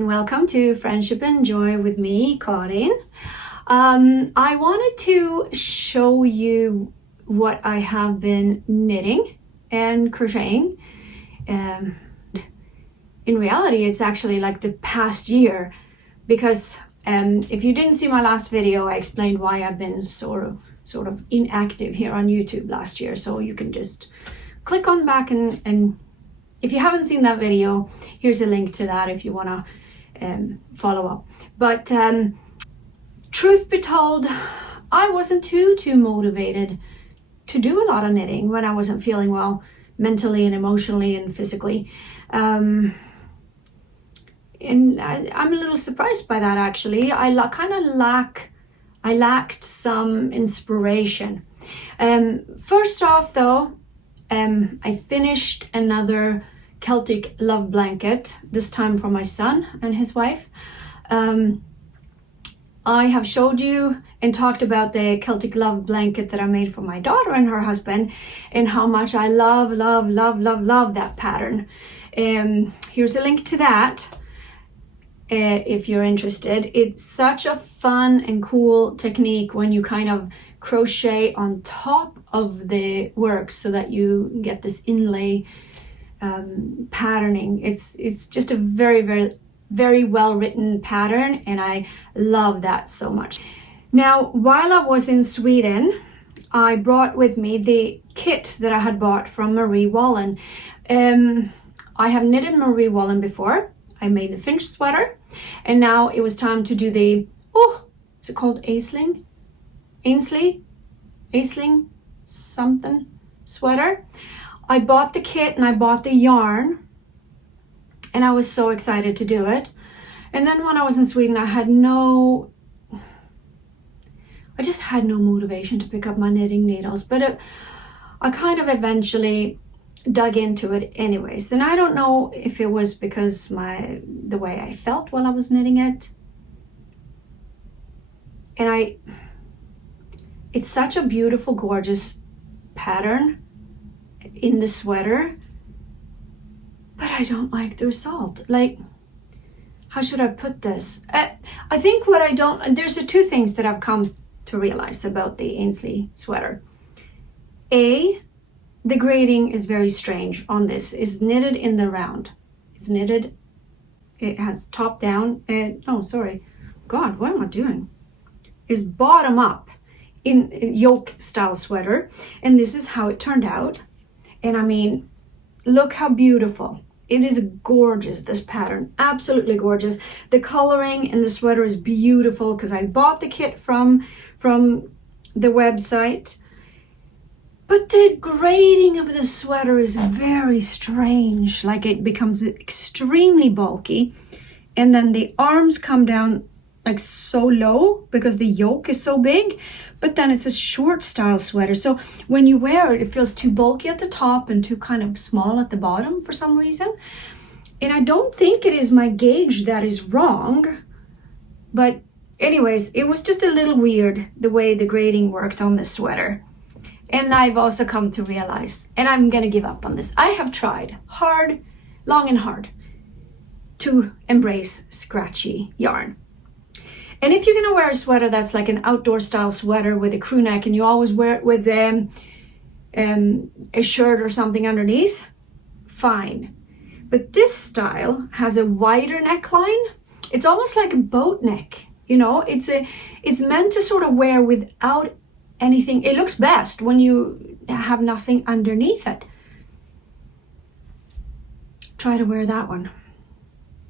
and welcome to Friendship and Joy with me, Karin. I wanted to show you what I have been knitting and crocheting. In reality, it's actually like the past year, because if you didn't see my last video, I explained why I've been sort of inactive here on YouTube last year. So you can just click on back and if you haven't seen that video, here's a link to that if you want to follow up. But truth be told, I wasn't too motivated to do a lot of knitting when I wasn't feeling well mentally and emotionally and physically. And I'm a little surprised by that, actually. I lacked some inspiration. First off, though, I finished another Celtic love blanket, this time for my son and his wife. I have showed you and talked about the Celtic love blanket that I made for my daughter and her husband, and how much I love that pattern. Here's a link to that if you're interested. It's such a fun and cool technique when you kind of crochet on top of the work so that you get this inlay patterning. It's just a very well written pattern, and I love that so much. Now, while I was in Sweden, I brought with me the kit that I had bought from Marie Wallen. I have knitted Marie Wallen before. I made the Finch sweater, and now it was time to do the, is it called Aisling something sweater. I bought the kit and I bought the yarn, and I was so excited to do it. And then when I was in Sweden, I just had no motivation to pick up my knitting needles, but I kind of eventually dug into it anyways. And I don't know if it was because the way I felt while I was knitting it. And it's such a beautiful, gorgeous pattern in the sweater, but I don't like the result. Like, how should I put this? I think there's two things that I've come to realize about the Ainsley sweater. The grading is very strange on this. It's knitted in the round. It has top down, God, what am I doing? It's bottom up in yoke style sweater, and this is how it turned out. And I mean, look how beautiful. It is gorgeous, this pattern, absolutely gorgeous. The coloring in the sweater is beautiful because I bought the kit from the website. But the grading of the sweater is very strange. Like, it becomes extremely bulky, and then the arms come down like so low because the yoke is so big, but then it's a short style sweater. So when you wear it, it feels too bulky at the top and too kind of small at the bottom for some reason. And I don't think it is my gauge that is wrong, but anyways, it was just a little weird the way the grading worked on this sweater. And I've also come to realize, and I'm gonna give up on this. I have tried long and hard to embrace scratchy yarn. And if you're gonna wear a sweater that's like an outdoor style sweater with a crew neck, and you always wear it with a shirt or something underneath, fine. But this style has a wider neckline. It's almost like a boat neck, you know? It's meant to sort of wear without anything. It looks best when you have nothing underneath it. Try to wear that one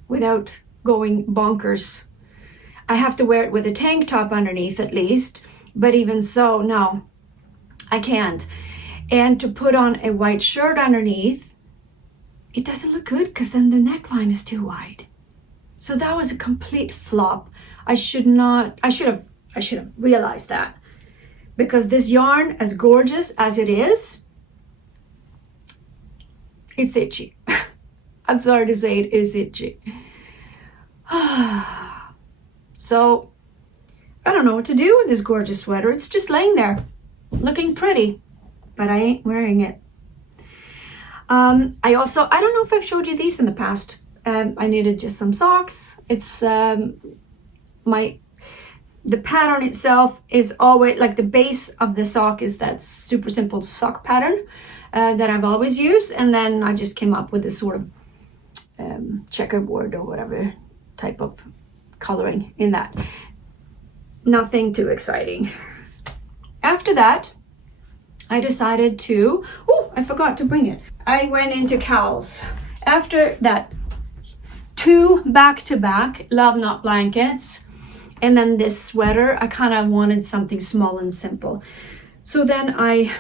without going bonkers. I have to wear it with a tank top underneath at least, but even so, no, I can't. And to put on a white shirt underneath, it doesn't look good because then the neckline is too wide. So that was a complete flop. I should have realized that, because this yarn, as gorgeous as it is, it's itchy. I'm sorry to say, it is itchy. So I don't know what to do with this gorgeous sweater. It's just laying there looking pretty, but I ain't wearing it. I don't know if I've showed you these in the past. I knitted just some socks. It's the pattern itself is always like the base of the sock is that super simple sock pattern that I've always used, and then I just came up with this sort of checkerboard or whatever type of coloring in that. Nothing too exciting. After that, I decided to, I forgot to bring it. I went into cowls. After that, 2 back-to-back love knot blankets, and then this sweater, I kind of wanted something small and simple. So then I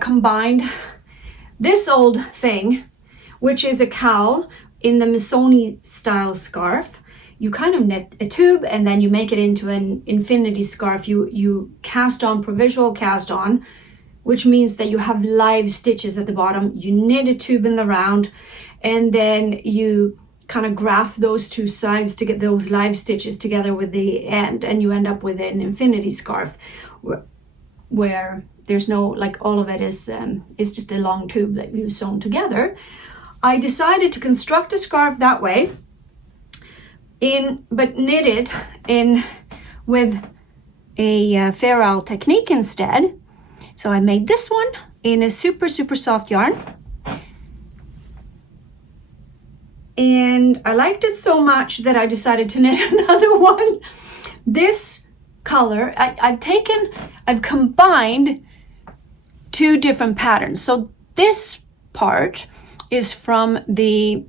combined this old thing, which is a cowl in the Missoni style scarf. You kind of knit a tube and then you make it into an infinity scarf. You cast on, provisional cast on, which means that you have live stitches at the bottom. You knit a tube in the round, and then you kind of graph those 2 sides to get those live stitches together with the end, and you end up with an infinity scarf where there's no, like, all of it is just a long tube that you sewn together. I decided to construct a scarf that way, but knit it in with a ferrule technique instead. So I made this one in a super soft yarn, and I liked it so much that I decided to knit another one. This color, I've combined 2 different patterns. So this part is from the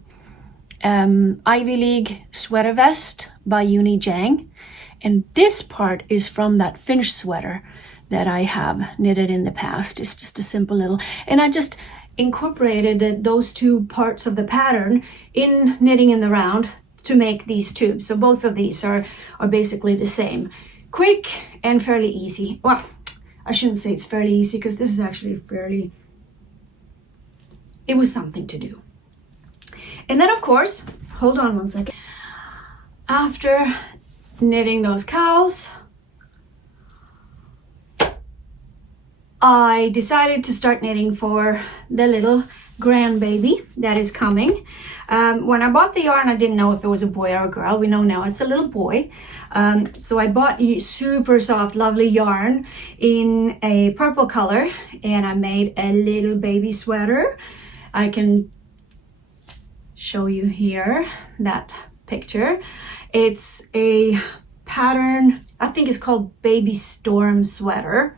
Ivy League sweater vest by Uni Jang, and this part is from that Finch sweater that I have knitted in the past. It's just a simple little, and I just incorporated those 2 parts of the pattern in knitting in the round to make these tubes. So both of these are basically the same. Quick and fairly easy. Well, I shouldn't say it's fairly easy, because this is actually it was something to do. And then, of course, hold on one second. After knitting those cowls, I decided to start knitting for the little grandbaby that is coming. When I bought the yarn, I didn't know if it was a boy or a girl. We know now it's a little boy. So I bought super soft, lovely yarn in a purple color, and I made a little baby sweater. I can show you here that picture. It's a pattern, I think it's called Baby Storm sweater.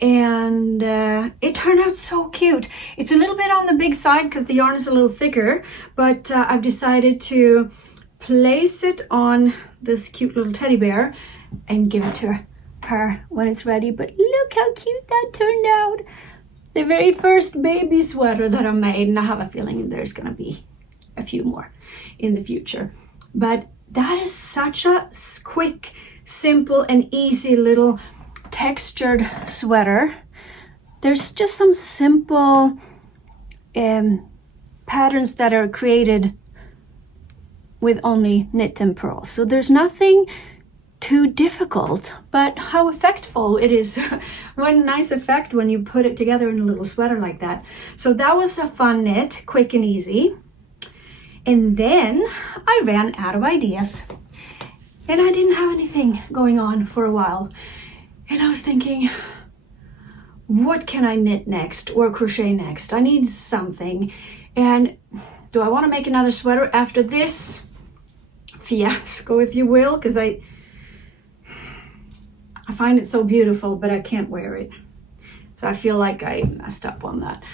And it turned out so cute. It's a little bit on the big side because the yarn is a little thicker, but I've decided to place it on this cute little teddy bear and give it to her when it's ready. But look how cute that turned out. The very first baby sweater that I made, and I have a feeling there's gonna be a few more in the future. But that is such a quick, simple, and easy little textured sweater. There's just some simple patterns that are created with only knit and purl. So there's nothing too difficult, but how effectful it is. What a nice effect when you put it together in a little sweater like that. So that was a fun knit, quick and easy. And then I ran out of ideas, and I didn't have anything going on for a while. And I was thinking, what can I knit next or crochet next? I need something. And do I want to make another sweater after this fiasco, if you will? Because I find it so beautiful, but I can't wear it. So I feel like I messed up on that.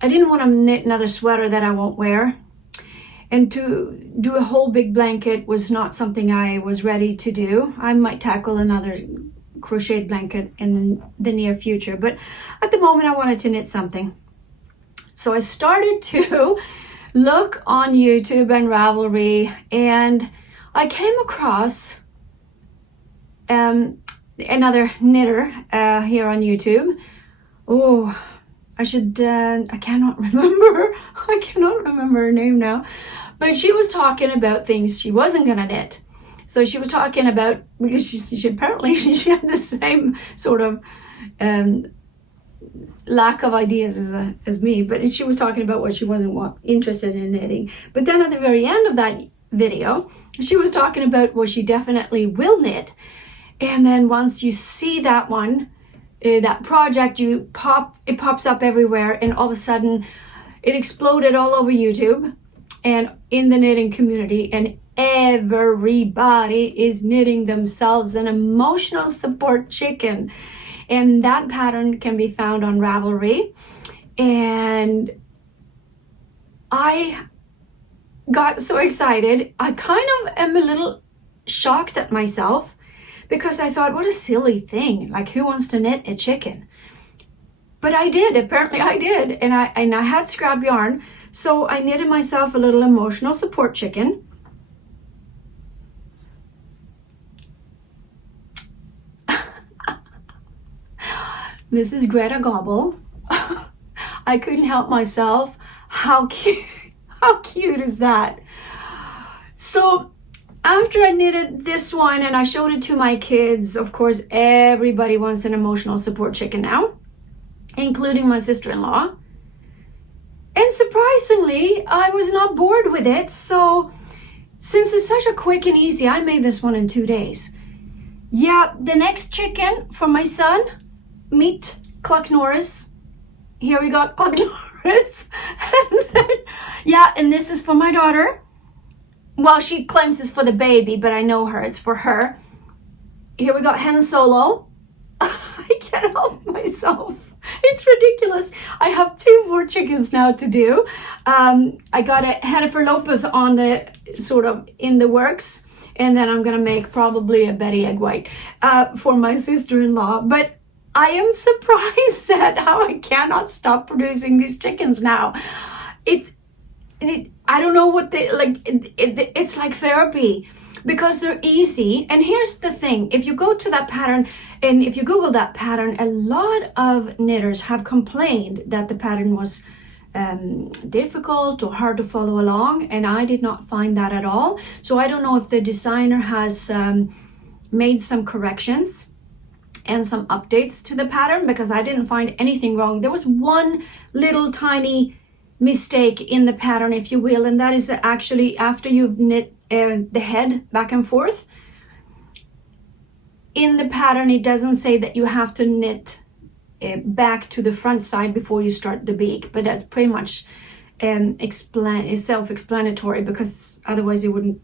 I didn't want to knit another sweater that I won't wear. And to do a whole big blanket was not something I was ready to do. I might tackle another crocheted blanket in the near future, but at the moment I wanted to knit something. So I started to look on YouTube and Ravelry, and I came across another knitter here on YouTube. Oh, I cannot remember her name now, but she was talking about things she wasn't gonna knit. So she was talking about, because she apparently she had the same sort of lack of ideas as me, but she was talking about what she wasn't interested in knitting. But then at the very end of that video, she was talking about what she definitely will knit. And then once you see that one, that project, it pops up everywhere, and all of a sudden it exploded all over YouTube and in the knitting community, and everybody is knitting themselves an emotional support chicken. And that pattern can be found on Ravelry. And I got so excited. I kind of am a little shocked at myself, because I thought, what a silly thing. Like, who wants to knit a chicken? But I did. Apparently I did. And I had scrap yarn. So I knitted myself a little emotional support chicken. This is Greta Gobble. I couldn't help myself. How cute is that? So after I knitted this one and I showed it to my kids, of course, everybody wants an emotional support chicken now, including my sister-in-law. And surprisingly, I was not bored with it. So since it's such a quick and easy, I made this one in 2 days. Yeah, the next chicken for my son, meet Cluck Norris. Here we got Cluck Norris. Yeah, and this is for my daughter. Well, she claims it's for the baby, but I know her, it's for her. Here we got Hen Solo. I can't help myself. It's ridiculous. I have 2 more chickens now to do. I got a Jennifer Lopez on the sort of in the works, and then I'm gonna make probably a Betty Egg White for my sister-in-law. But I am surprised at how I cannot stop producing these chickens now. I don't know what they like. It's like therapy, because they're easy. And here's the thing: if you go to that pattern and if you Google that pattern, a lot of knitters have complained that the pattern was difficult or hard to follow along, and I did not find that at all. So I don't know if the designer has made some corrections and some updates to the pattern, because I didn't find anything wrong. There was one little tiny mistake in the pattern, if you will, and that is actually after you've knit the head back and forth. In the pattern, it doesn't say that you have to knit back to the front side before you start the beak, but that's pretty much self-explanatory, because otherwise it wouldn't,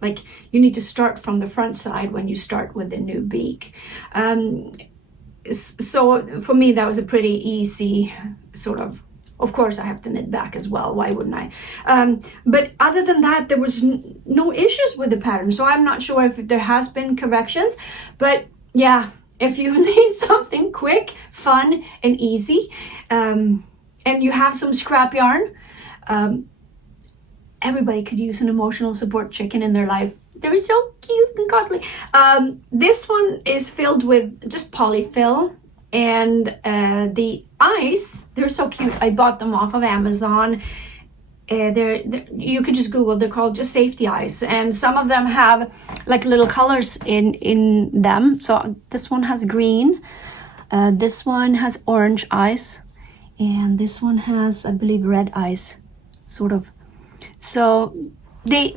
like, you need to start from the front side when you start with the new beak. So for me, that was a pretty easy sort of course I have to knit back as well. Why wouldn't I? But other than that, there was no issues with the pattern. So I'm not sure if there has been corrections, but yeah, if you need something quick, fun, and easy, and you have some scrap yarn, everybody could use an emotional support chicken in their life. They're so cute and cuddly. This one is filled with just polyfill, and the eyes, they're so cute. I bought them off of Amazon. They're you could just Google, they're called just safety eyes, and some of them have like little colors in them. So this one has green, this one has orange eyes, and this one has, I believe, red eyes, sort of. So they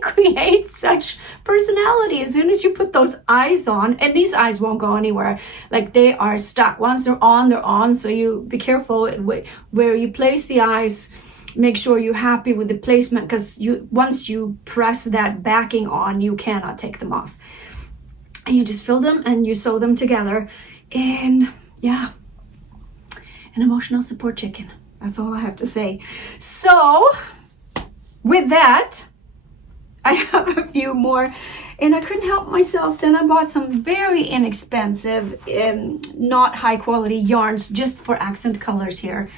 create such personality as soon as you put those eyes on, and these eyes won't go anywhere. Like, they are stuck. Once they're on, they're on. So you be careful where you place the eyes. Make sure you're happy with the placement, because once you press that backing on, you cannot take them off. And you just fill them and you sew them together, and yeah, an emotional support chicken. That's all I have to say. So with that, I have a few more, and I couldn't help myself. Then I bought some very inexpensive, not high quality yarns just for accent colors here,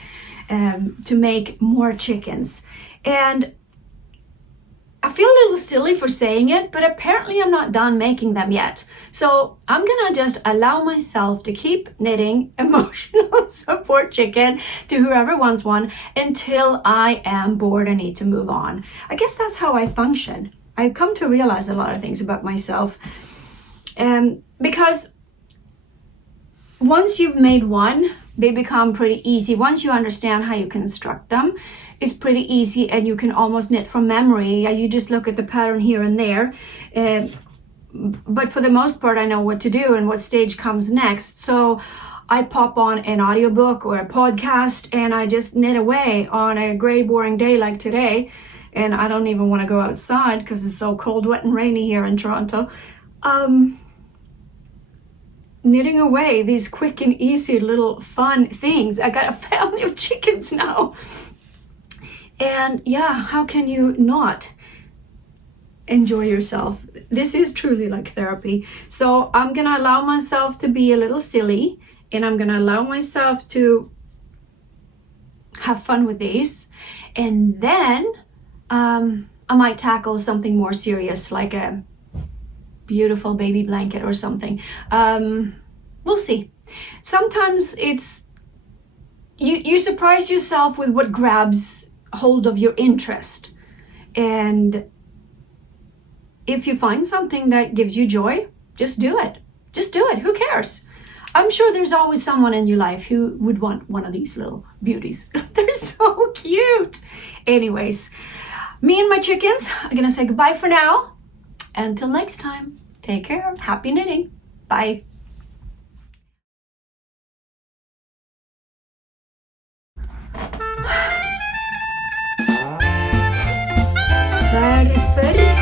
to make more chickens. And I feel a little silly for saying it, but apparently I'm not done making them yet. So I'm gonna just allow myself to keep knitting emotional support chicken to whoever wants one until I am bored and need to move on. I guess that's how I function. I've come to realize a lot of things about myself, because once you've made one, they become pretty easy. Once you understand how you construct them, it's pretty easy, and you can almost knit from memory. You just look at the pattern here and there. But for the most part, I know what to do and what stage comes next. So I pop on an audiobook or a podcast and I just knit away on a gray, boring day like today. And I don't even want to go outside because it's so cold, wet, and rainy here in Toronto. Knitting away these quick and easy little fun things. I got a family of chickens now. And yeah, how can you not enjoy yourself? This is truly like therapy. So I'm gonna allow myself to be a little silly, and I'm gonna allow myself to have fun with these. And then I might tackle something more serious, like a beautiful baby blanket or something. We'll see. Sometimes it's you surprise yourself with what grabs hold of your interest. And if you find something that gives you joy, just do it. Just do it. Who cares? I'm sure there's always someone in your life who would want one of these little beauties. They're so cute. Anyways, me and my chickens are gonna say goodbye for now. Until next time, take care. Happy knitting. Bye. Varför